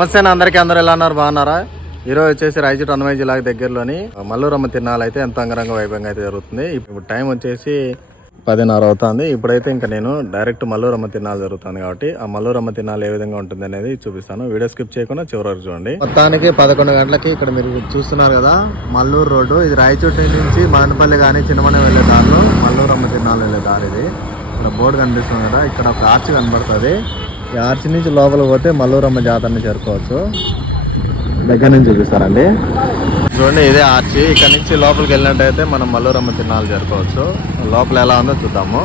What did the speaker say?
నమస్తే అందరికీ, అందరూ ఎలా ఉన్నారు? బాగున్నారా? ఈరోజు వచ్చేసి రాయచోటి అన్నమయ్య జిల్లాకి దగ్గరలోని మల్లూరమ్మ తిరునాళ్ళు అయితే ఎంత అంగరంగ వైభవంగా అయితే జరుగుతుంది. ఇప్పుడు టైం వచ్చేసి 10:30 అవుతుంది. ఇప్పుడైతే ఇంకా నేను డైరెక్ట్ మల్లూరమ్మ తిరునాళ్ళు జరుగుతుంది కాబట్టి ఆ మల్లూరమ్మ తిరునాళ్ళు ఏ విధంగా ఉంటుంది అనేది చూపిస్తాను. వీడియో స్కిప్ చేయకుండా చివరి వరకు చూడండి. మొత్తానికి 11 గంటలకి ఇక్కడ మీరు చూస్తున్నారు కదా మల్లూరు రోడ్డు. ఇది రాయచోటి నుంచి మదనపల్లి కానీ చిన్నమనే వెళ్ళే దారిలో మల్లూరమ్మ తిరునాళ్ళు వెళ్ళే దారి ఇది. ఇక్కడ బోర్డు కనిపిస్తుంది కదా, ఇక్కడ ఒక ఆర్చ్ కనబడుతుంది. ఈ ఆర్చ్ నుంచి లోపల పోతే మల్లూరమ్మ జాతరని చేరుకోవచ్చు. దగ్గర నుంచి చూపిస్తారండి. చూడండి, ఇదే ఆర్చి. ఇక్కడ నుంచి లోపలికి వెళ్ళినట్టయితే మనం మల్లూరమ్మ తిరునాళ్ళు చేరుకోవచ్చు. లోపల ఎలా ఉందో చూద్దాము.